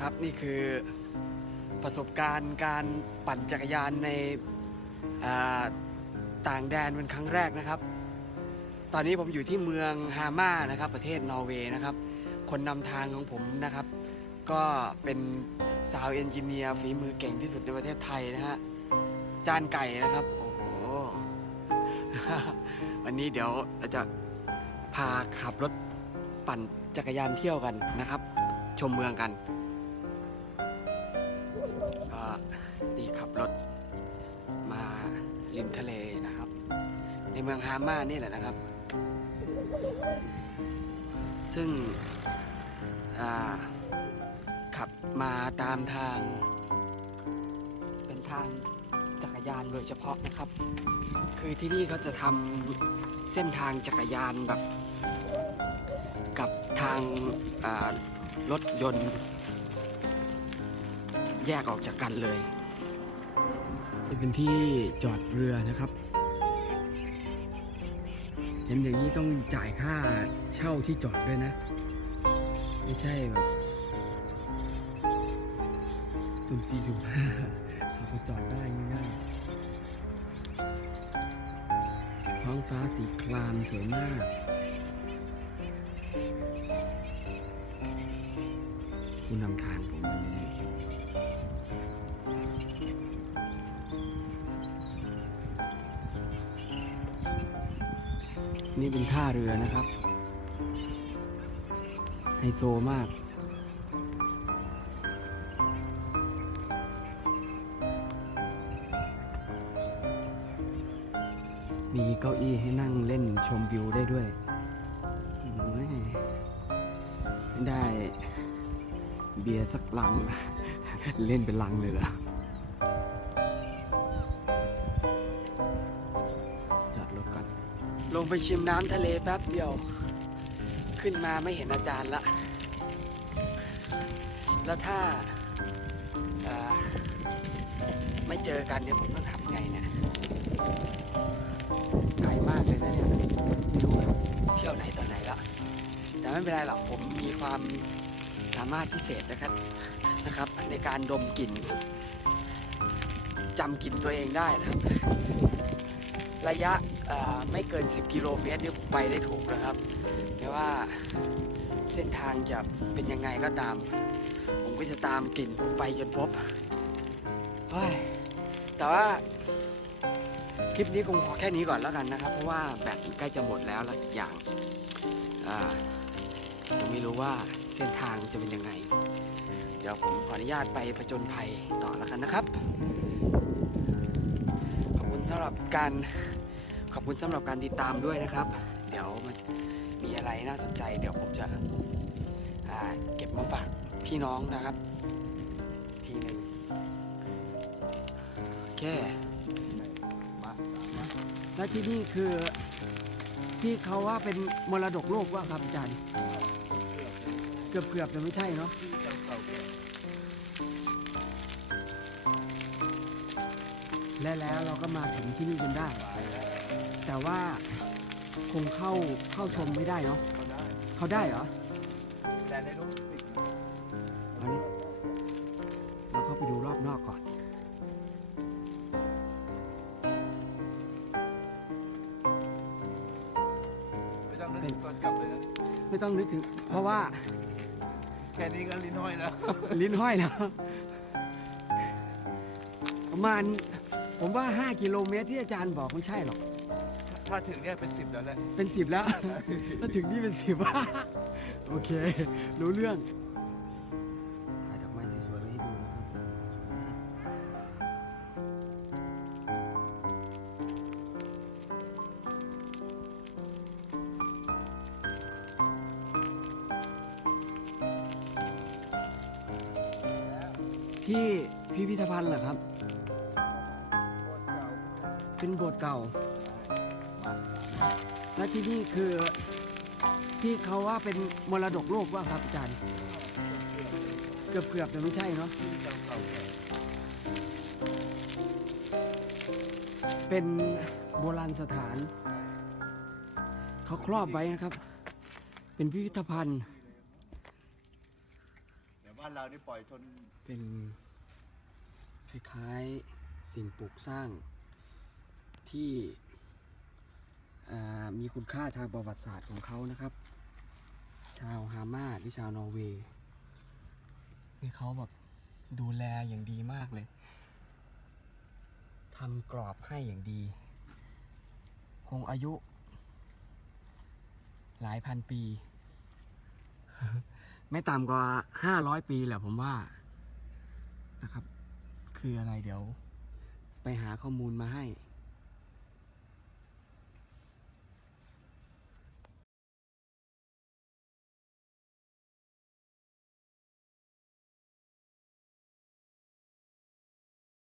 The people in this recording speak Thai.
ครับนี่คือประสบการณ์การปั่นจักรยานในต่างแดนเป็นครั้งแรกนะครับ ตอนนี้ผมอยู่ที่เมืองฮาม่านะครับ ประเทศนอร์เวย์นะครับ คนนำทางของผมนะครับ ก็เป็นซาวเอนจิเนียร์ฝีมือเก่งที่สุดในประเทศไทยนะฮะจานไก่นะครับ โอ้โห วันนี้เดี๋ยวเราจะพาขับรถปั่นจักรยานเที่ยวกันนะครับ ชมเมืองกัน ก็นี่ขับรถมาริมทะเลนะครับ ในเมืองฮาม่านี่แหละนะครับ ซึ่งขับมาตามทาง เป็นทางจักรยานโดยเฉพาะนะครับ คือที่นี่เขาจะทำเส้นทางจักรยานแบบ กับทางารถยนต์ แยกออกจากกันเลยนี่เป็นที่จอดเรือนะครับ เห็นอย่างนี้ต้องจ่ายค่าเช่าที่จอดด้วยนะ ไม่ใช่แบบสุ่มสี่สุ่มห้าขับไปจอดได้ง่ายท้องฟ้าสีครามสวยมากผู้นำทางผมวันนี้ นี่เป็นท่าเรือนะครับ ไฮโซมาก มีเก้าอี้ให้นั่งเล่นชมวิวได้ด้วย ได้เบียร์สักลัง เล่นเป็นลังเลยเหรอ งไปชิมน้ำทะเลแป๊บเดียว ขึ้นมาไม่เห็นอาจารย์ละ แล้วถ้าไม่เจอกันเดี๋ยวผมต้องทำไงเนี่ยไกลมากเลยนะเนี่ยไม่รู้เที่ยวไหนตอนไหนละแต่ไม่เป็นไรหรอกผมมีความสามารถพิเศษนะครับนะครับ ในการดมกลิ่นจำกลิ่นตัวเองได้นะครับ ระยะไม่เกิน 10 กิโลเมตรเนี่ยผมไปได้ถูกนะครับไม่ว่าเส้นทางจะเป็นยังไงก็ตาม ผมก็จะตามกลิ่นไปจนพบแต่ว่าคลิปนี้คงพอแค่นี้ก่อนแล้วกันนะครับ เพราะว่าแบตใกล้จะหมดแล้วและอีกอย่างยังไม่รู้ว่าเส้นทางจะเป็นยังไง เดี๋ยวผมขออนุญาตไปผจญภัยต่อแล้วกันนะครับ ขอบคุณสำหรับการ ขอบคุณสำหรับการติดตามด้วยนะครับ เดี๋ยวมันมีอะไรน่าสนใจ เดี๋ยวผมจะเก็บมาฝากพี่น้องนะครับ ทีหนึ่งโอเคแล้วที่นี่คือที่เขาว่าเป็นมรดกโลกว่าครับอาจารย์เกือบเกือบๆแต่ไม่ใช่เนาะและแล้วเราก็มาถึงที่นี่จนได้ แต่ว่าคงเข้าเข้าชมไม่ได้เนาะเขาได้เขาได้เหรอแต่ในรูปติดเอานี่เราเข้าไปดูรอบนอกก่อน ไม่ต้องนึกถึงตอนกลับเลยนะไม่ต้องนึกถึง เพราะว่า แค่นี้ก็ลิ้นห้อยแล้ว ลิ้นห้อยแล้วประมาณผมว่า 5 กิโลเมตรที่อาจารย์บอกไม่ใช่หรอก ถ้าถึงเนี่ยเป็นสิบแล้วแหละ เป็นสิบแล้ว ถ้าถึงนี่เป็นสิบ โอเค รู้เรื่องถ่ายดอกไม้สวยๆไว้ให้ดูนะครับสวยมากที่พิพิธภัณฑ์เหรอครับ เป็นโบสถ์เก่า และที่นี่คือที่เขาว่าเป็นมรดกโลกว่าครับอาจารย์ เกือบเกือบๆแต่ไม่ใช่เนาะเป็นโบราณสถาน เขาครอบไว้นะครับ เป็นพิพิธภัณฑ์แต่ว่าบ้านเรานี่ปล่อยจนเป็นคล้ายๆสิ่งปลูกสร้างที่อ่า มีคุณค่าทางประวัติศาสตร์ของเขานะครับ ชาวฮามาหรือชาวนอร์เวย์นี่เขาแบบดูแลอย่างดีมากเลยทำกรอบให้อย่างดี คงอายุ หลายพันปี ไม่ต่ำกว่าห้าร้อยปีแหละผมว่านะครับ คืออะไรเดี๋ยว ไปหาข้อมูลมาให้